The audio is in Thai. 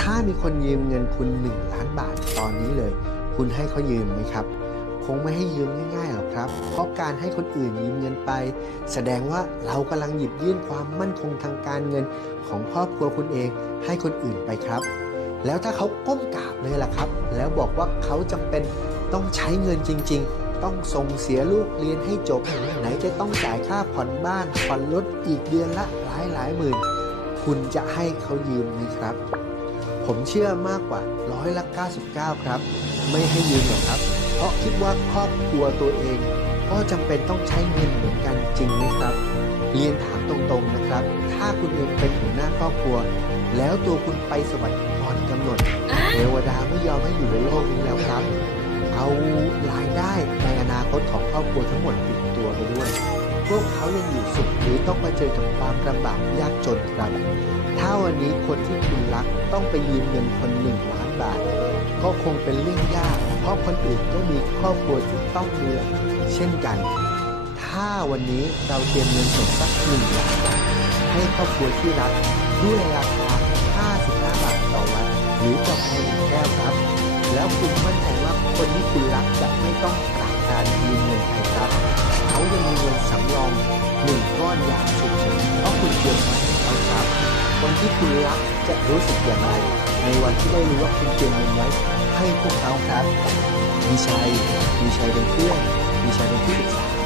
ถ้ามีคนยืมเงินคุณ 1 ล้านบาทตอนนี้เลย คุณให้เขายืมไหมครับ คงไม่ให้ยืมง่ายๆหรอกครับ เพราะการให้คนอื่นยืมเงินไป แสดงว่าเรากำลังหยิบยื่นความมั่นคงทางการเงินของครอบครัวคุณเองให้คนอื่นไปครับ แล้วถ้าเขาก้มกราบเลยล่ะครับ แล้วบอกว่าเขาจำเป็นต้องใช้เงินจริง ๆต้องส่งเสียลูกเรียนให้จบ ไหนจะต้องจ่ายค่าผ่อนบ้านผ่อนรถอีกเดือนละหลายหลายหมื่น คุณจะให้เขายืมไหมครับ ผมเชื่อมากกว่าร้อยละ99 ครับ ไม่ให้ยืมหรอกครับ เพราะคิดว่าครอบครัวตัวเอง ก็จำเป็นต้องใช้เงินเหมือนกันจริงไหมครับ เรียนถามตรงๆนะครับ ถ้าคุณเองเป็นหัวหน้าครอบครัว แล้วตัวคุณไปสวรรค์ก่อนกำหนดเทวดาไม่ยอมให้อยู่ในโลกนี้แล้วครับ เอารายได้ในอนาคตของครอบครัว พวกเขายังอยู่สุขหรือต้องมาเจอกับความลำบากยากจนครับ ถ้าวันนี้คนที่คุณรักต้องไปยืมเงินคนหนึ่งล้านบาท ก็คงเป็นเรื่องยาก เพราะคนอื่นก็มีครอบครัวที่ต้องดูแลเช่นกัน ถ้าวันนี้เราเตรียมเงินสดสักหนึ่งล้านบาทให้ครอบครัวที่รักด้วยราคา 55 บาทต่อวัน หรือกาแฟหนึ่งแก้วครับ แล้วคุณมั่นใจว่าคนที่คุณรักจะไม่ต้องกราบการยืมเงิน อนยามฉุกเฉินเพราะคุณเตรียมไว้ให้เขาครับคนที่คุณรักจะรู้สึกอย่างไรในวันที่ได้รู้ว่าคุณเตรียมเงินไว้ให้พวกเขาครับมีชัยมีชัยเป็นเพื่อนมีชัยเป็นที่ปรึกษา